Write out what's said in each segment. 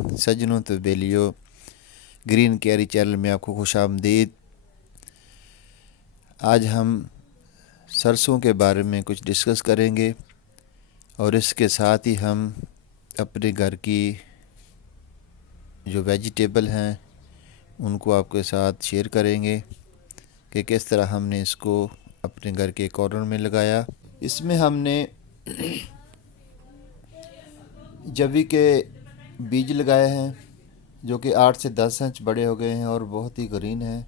सज्जनों तो बेलियो green carry channel में आपको खुश आमदीद। आज हम सरसों के बारे में कुछ डिस्कस करेंगे और इसके साथ ही हम अपने घर की जो वेजिटेबल हैं उनको आपके साथ शेयर करेंगे कि किस तरह हमने इसको अपने घर के कॉर्नर में लगाया। इसमें हमने जवी के बीज लगाए हैं जो कि 8 से 10 इंच बड़े हो गए हैं और बहुत ही ग्रीन है।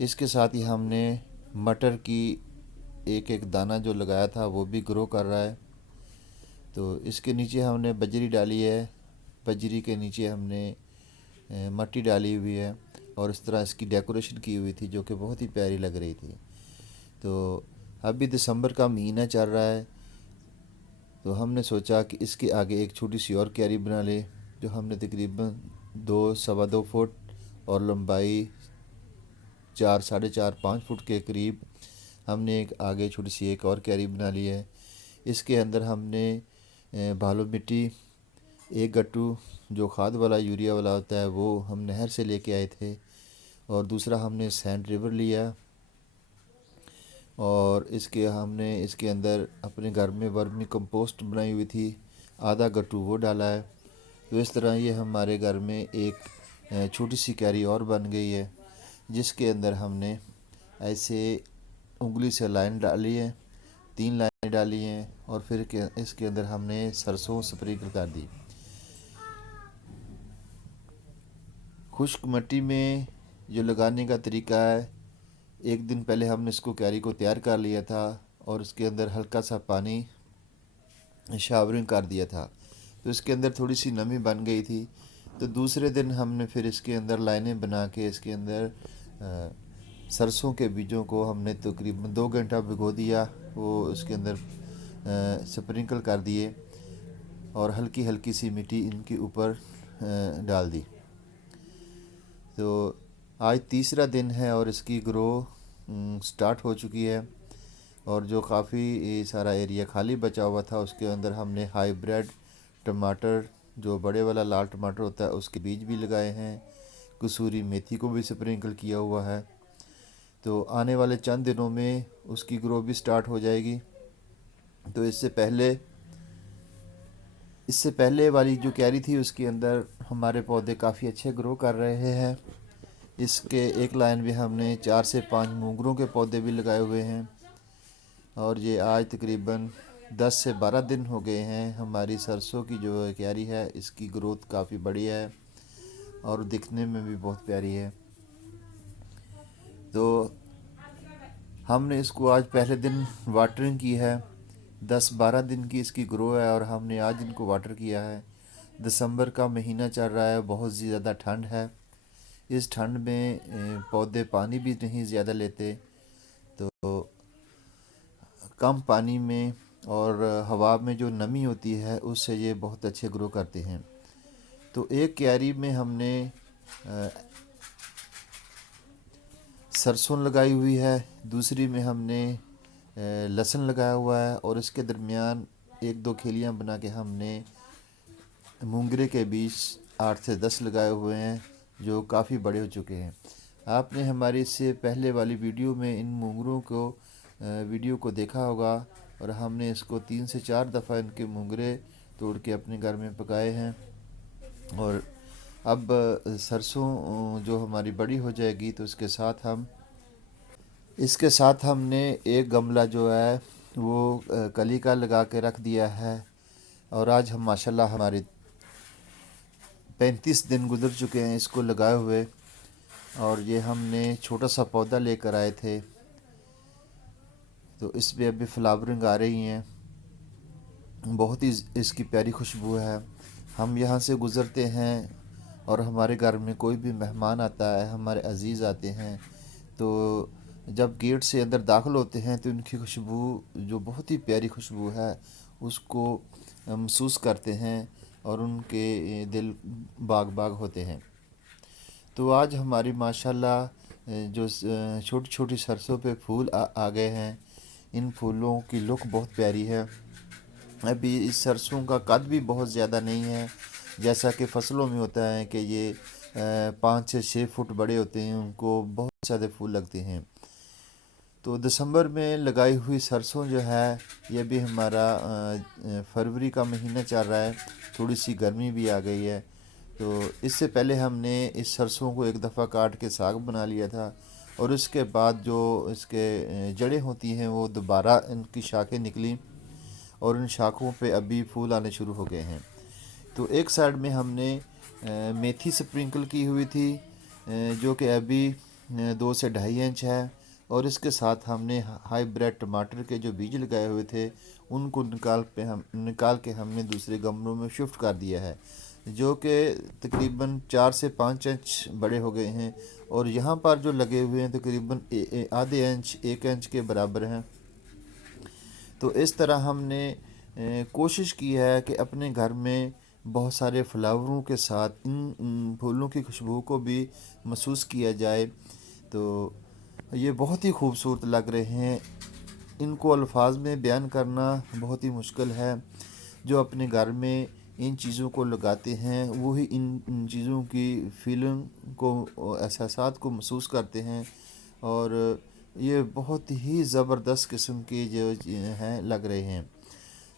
इसके साथ ही हमने मटर की एक एक दाना जो लगाया था वो भी ग्रो कर रहा है। तो इसके नीचे हमने बजरी डाली है, बजरी के नीचे हमने मट्टी डाली हुई है और इस तरह इसकी डेकोरेशन की हुई थी जो कि बहुत ही प्यारी लग रही थी। तो अभी दिसंबर का महीना चल रहा है तो हमने सोचा कि इसके आगे एक छोटी सी और क्यारी बना ले जो हमने तकरीबन 2 सवा 2 फुट और लंबाई 4 साढ़े 4 5 फुट के करीब हमने एक आगे छोटी सी एक और क्यारी बना ली है। इसके अंदर हमने बालू मिट्टी, एक गट्टू जो खाद वाला यूरिया वाला होता है वो हम नहर से लेके आए थे, और दूसरा हमने सैंड रिवर लिया और हमने इसके अंदर अपने घर में वर्मी कंपोस्ट बनाई हुई थी, आधा गट्टू वो डाला है। तो इस तरह ये हमारे घर में एक छोटी सी क्यारी और बन गई है जिसके अंदर हमने ऐसे उंगली से लाइन डाली है, 3 लाइनें डाली हैं और फिर इसके अंदर हमने सरसों स्प्रिंकल कर दी। खुश्क मिट्टी में जो लगाने का तरीका है, एक दिन पहले हमने इसको क्यारी को तैयार कर लिया था और उसके अंदर हल्का सा पानी शावरिंग कर दिया था, तो इसके अंदर थोड़ी सी नमी बन गई थी। तो दूसरे दिन हमने फिर इसके अंदर लाइनें बना के इसके अंदर सरसों के बीजों को हमने तकरीबन 2 घंटा भिगो दिया, वो इसके अंदर स्प्रिंकल कर दिए और हल्की हल्की सी मिट्टी इनके ऊपर डाल दी। तो आज तीसरा दिन है और इसकी ग्रो स्टार्ट हो चुकी है और जो काफ़ी सारा एरिया खाली बचा हुआ था उसके अंदर हमने हाइब्रिड टमाटर, जो बड़े वाला लाल टमाटर होता है, उसके बीज भी लगाए हैं। कसूरी मेथी को भी स्प्रिंकल किया हुआ है। तो आने वाले चंद दिनों में उसकी ग्रो भी स्टार्ट हो जाएगी। तो इससे पहले वाली जो क्यारी थी उसके अंदर हमारे पौधे काफ़ी अच्छे ग्रो कर रहे हैं। इसके एक लाइन भी हमने 4 से 5 मूंगरों के पौधे भी लगाए हुए हैं और ये आज तकरीबन 10 से 12 दिन हो गए हैं। हमारी सरसों की जो क्यारी है इसकी ग्रोथ काफ़ी बढ़िया है और दिखने में भी बहुत प्यारी है। तो हमने इसको आज पहले दिन वाटरिंग की है, 10-12 दिन की इसकी ग्रो है और हमने आज इनको वाटर किया है। दिसंबर का महीना चल रहा है, बहुत ज़्यादा ठंड है। इस ठंड में पौधे पानी भी नहीं ज़्यादा लेते, तो कम पानी में और हवा में जो नमी होती है उससे ये बहुत अच्छे ग्रो करते हैं। तो एक क्यारी में हमने सरसों लगाई हुई है, दूसरी में हमने लहसुन लगाया हुआ है और इसके दरमियान 1-2 खेलियाँ बना के हमने मूंगरे के बीज 8 से 10 लगाए हुए हैं जो काफ़ी बड़े हो चुके हैं। आपने हमारी इससे पहले वाली वीडियो में इन मूंगरों को वीडियो को देखा होगा और हमने इसको 3 से 4 दफ़ा इनके मूंगरे तोड़ के अपने घर में पकाए हैं। और अब सरसों जो हमारी बड़ी हो जाएगी तो इसके साथ हमने एक गमला जो है वो कली का लगा के रख दिया है और आज हम माशाल्लाह हमारे 35 दिन गुजर चुके हैं इसको लगाए हुए और ये हमने छोटा सा पौधा लेकर आए थे। तो इसमें अभी फ्लावरिंग आ रही हैं, बहुत ही इसकी प्यारी खुशबू है। हम यहाँ से गुज़रते हैं और हमारे घर में कोई भी मेहमान आता है, हमारे अज़ीज़ आते हैं, तो जब गेट से अंदर दाखिल होते हैं तो इनकी खुशबू जो बहुत ही प्यारी खुशबू है उसको महसूस करते हैं और उनके दिल बाग बाग होते हैं। तो आज हमारी माशाल्लाह जो छोटी छोटी सरसों पे फूल आ गए हैं, इन फूलों की लुक बहुत प्यारी है। अभी इस सरसों का कद भी बहुत ज़्यादा नहीं है, جیسا کہ فصلوں میں ہوتا ہے کہ یہ 5 سے 6 فٹ بڑے ہوتے ہیں، ان کو بہت زیادہ پھول لگتے ہیں۔ تو دسمبر میں لگائی ہوئی سرسوں جو ہے یہ بھی ہمارا فروری کا مہینہ چل رہا ہے، تھوڑی سی گرمی بھی آ گئی ہے۔ تو اس سے پہلے ہم نے اس سرسوں کو ایک دفعہ کاٹ کے ساگ بنا لیا تھا، اور اس کے بعد جو اس کے جڑیں ہوتی ہیں وہ دوبارہ ان کی شاخیں نکلیں، اور ان شاخوں پہ ابھی پھول آنے شروع ہو گئے ہیں۔ تو ایک سائڈ میں ہم نے میتھی سپرنکل کی ہوئی تھی، جو کہ ابھی 2 سے 2.5 انچ ہے، اور اس کے ساتھ ہم نے ہائی بریڈ ٹماٹر کے جو بیج لگائے ہوئے تھے ان کو نکال کے ہم نے دوسرے گملوں میں شفٹ کر دیا ہے، جو کہ تقریباً 4 سے 5 انچ بڑے ہو گئے ہیں، اور یہاں پر جو لگے ہوئے ہیں تقریباً آدھے انچ 1 انچ کے برابر ہیں۔ تو اس طرح ہم نے کوشش کی ہے کہ اپنے گھر میں بہت سارے فلاوروں کے ساتھ ان پھولوں کی خوشبو کو بھی محسوس کیا جائے۔ تو یہ بہت ہی خوبصورت لگ رہے ہیں، ان کو الفاظ میں بیان کرنا بہت ہی مشکل ہے۔ جو اپنے گھر میں ان چیزوں کو لگاتے ہیں وہی ان چیزوں کی فیلنگ کو، احساسات کو محسوس کرتے ہیں، اور یہ بہت ہی زبردست قسم کے جو ہیں لگ رہے ہیں۔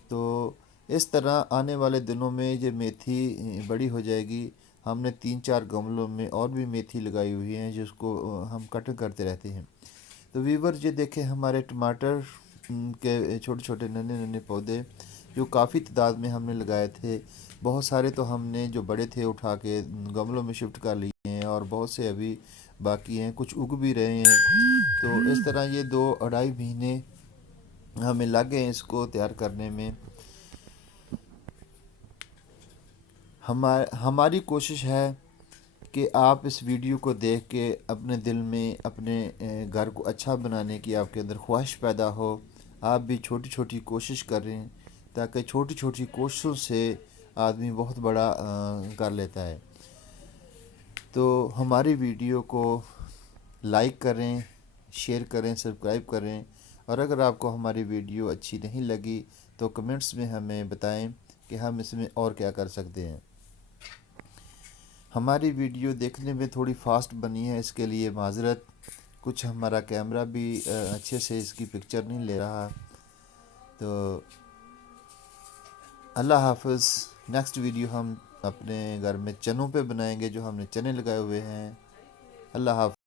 تو اس طرح آنے والے دنوں میں یہ میتھی بڑی ہو جائے گی۔ ہم نے 3 4 گملوں میں اور بھی میتھی لگائی ہوئی ہیں جس کو ہم کٹنگ کرتے رہتے ہیں۔ تو ویور یہ دیکھیں ہمارے ٹماٹر کے چھوٹے چھوٹے ننے ننے پودے جو کافی تعداد میں ہم نے لگائے تھے، بہت سارے تو ہم نے جو بڑے تھے اٹھا کے گملوں میں شفٹ کر لیے ہیں، اور بہت سے ابھی باقی ہیں، کچھ اگ بھی رہے ہیں۔ تو اس طرح یہ 2 2.5 مہینے ہمیں لگ گئے اس کو تیار کرنے میں۔ ہماری کوشش ہے کہ آپ اس ویڈیو کو دیکھ کے اپنے دل میں اپنے گھر کو اچھا بنانے کی آپ کے اندر خواہش پیدا ہو، آپ بھی چھوٹی چھوٹی کوشش کریں، تاکہ چھوٹی چھوٹی کوششوں سے آدمی بہت بڑا کر لیتا ہے۔ تو ہماری ویڈیو کو لائک کریں، شیئر کریں، سبسکرائب کریں، اور اگر آپ کو ہماری ویڈیو اچھی نہیں لگی تو کمنٹس میں ہمیں بتائیں کہ ہم اس میں اور کیا کر سکتے ہیں۔ ہماری ویڈیو دیکھنے میں تھوڑی فاسٹ بنی ہے، اس کے لیے معذرت، کچھ ہمارا کیمرہ بھی اچھے سے اس کی پکچر نہیں لے رہا۔ تو اللہ حافظ۔ نیکسٹ ویڈیو ہم اپنے گھر میں چنوں پہ بنائیں گے، جو ہم نے چنے لگائے ہوئے ہیں۔ اللہ حافظ۔